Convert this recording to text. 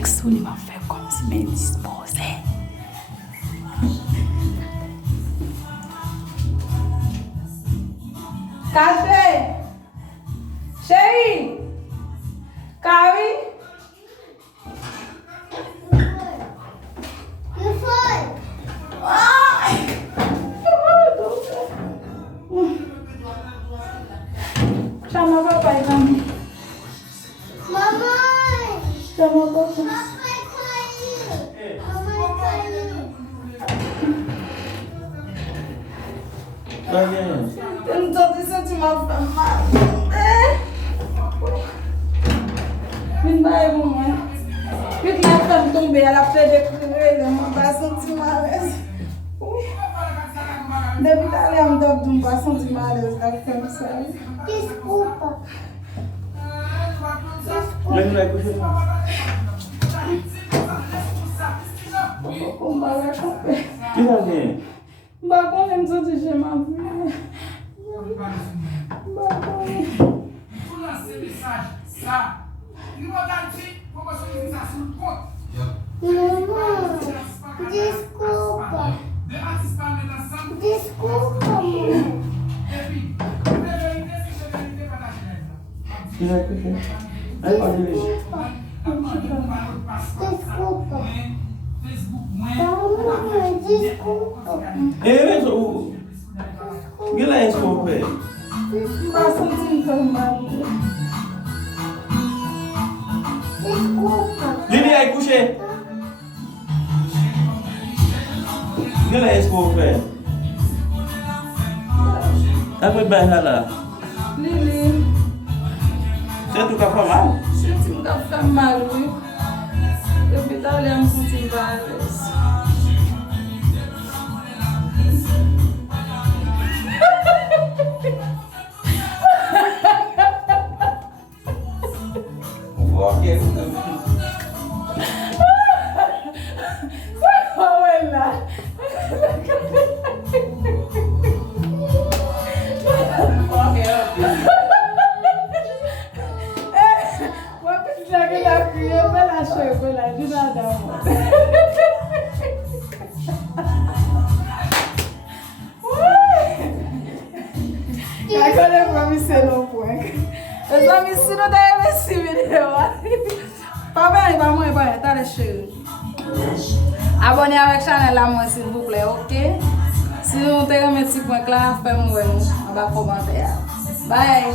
ex ou il m'a fait comme si m'indisposé. Gade! Chérie! Carrie! Chama papai também. Mamãe! Chama papai. Papai caiu! Mamãe caiu! Eu não tô sentindo mal. Me vai, mamãe. Vite minha femme tomber, ela perdeu o joelho, não vai sentir mal. Deve estar ali, não vai sentir mal, ela fica sabe. Desculpa. Mas não é coisa. Com bala com pé. Que vai Bagulho nem precisa de gemar, filha. Bagulho. Mamãe, desculpa. Desculpa, mamãe. Que vai coisa. Aí pode ir. Desculpa. Mamãe, desculpa. Eu que lá é esse povo? Vai sentir tão bagulho. Desculpa. Lili aí coucher. Que lá é esse povo? Tá foi bem lá. Lili, Você tu quer falar? senti um café mal, viu? Eu vi tá olhando sentir vários. Abuela. Vou precisar que ela cria pela chocolate de nada, amor. Agora eu vou me ensinar um pouco. Eu só me ensino daí esse vídeo. Papai, maman, vai, tá deixando. Abonnez avec la chaîne là, moi, s'il vous plaît, ok? Si vous avez un petit point là, faites-moi un commentaire. Bye!